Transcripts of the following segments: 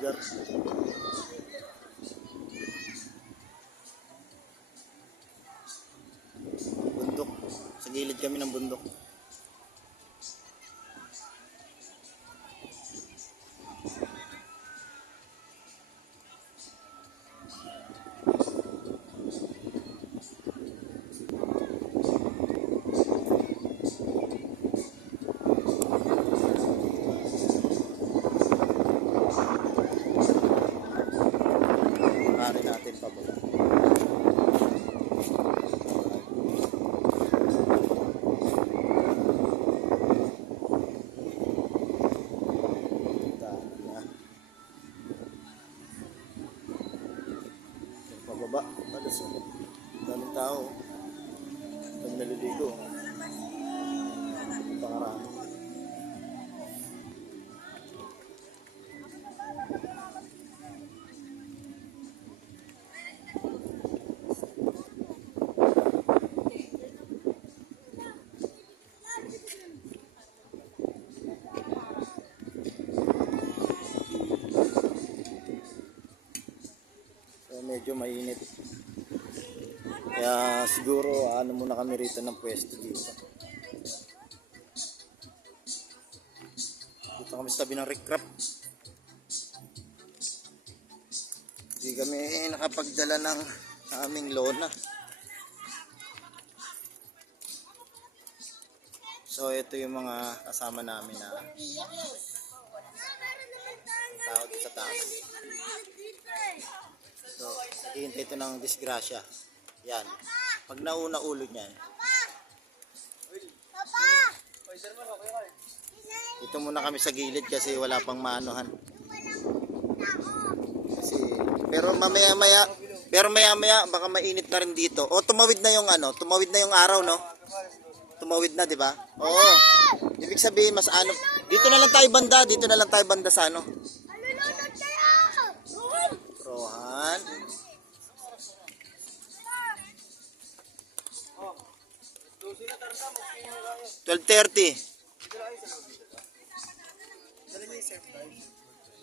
lugar. Bundok. Sa gilid kami ng bundok. Pakarin natin pababa. Pababa, talas mo. Daming tao. Pag naliligo. Pangarami. Medyo mainit. Kaya siguro ano muna kami rito ng pwesto dito. Dito kami sa tabi ng recrap. Hindi kami nakapagdala ng aming lona. So ito yung mga kasama namin na tao dito sa taas. So, hihintay ito ng disgrasya. Yan. Pag nauna ulo niyan. Dito muna kami sa gilid kasi wala pang maanuhan. Kasi, pero maya-maya baka mainit na rin dito. O tumawid na yung tumawid na yung araw, no? Tumawid na, di ba? Oo. Ibig sabihin mas ano, dito na lang tayo banda sa ano. Rohan. 12:30.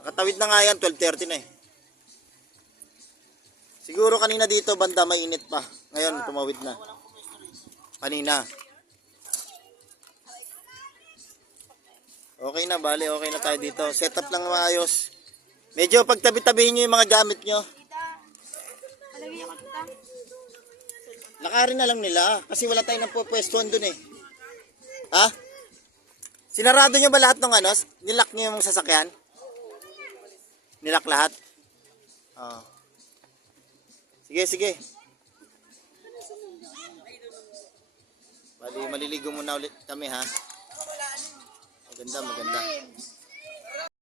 Nakatawid na nga yan, 12:30 na eh. Siguro kanina dito banda mainit pa. Ngayon tumawid na. Kanina. Okay na, bale, okay na tayo dito. Set up lang maayos. Medyo pagtabi-tabihin nyo yung mga gamit nyo. Lakarin na lang nila. Kasi wala tayong napupwestuhan dun eh. Ha? Sinarado nyo ba lahat ng ano? Nilak nyo yung sasakyan? Nilak lahat? Oh. Sige. Bali, maliligo muna ulit kami ha. Maganda.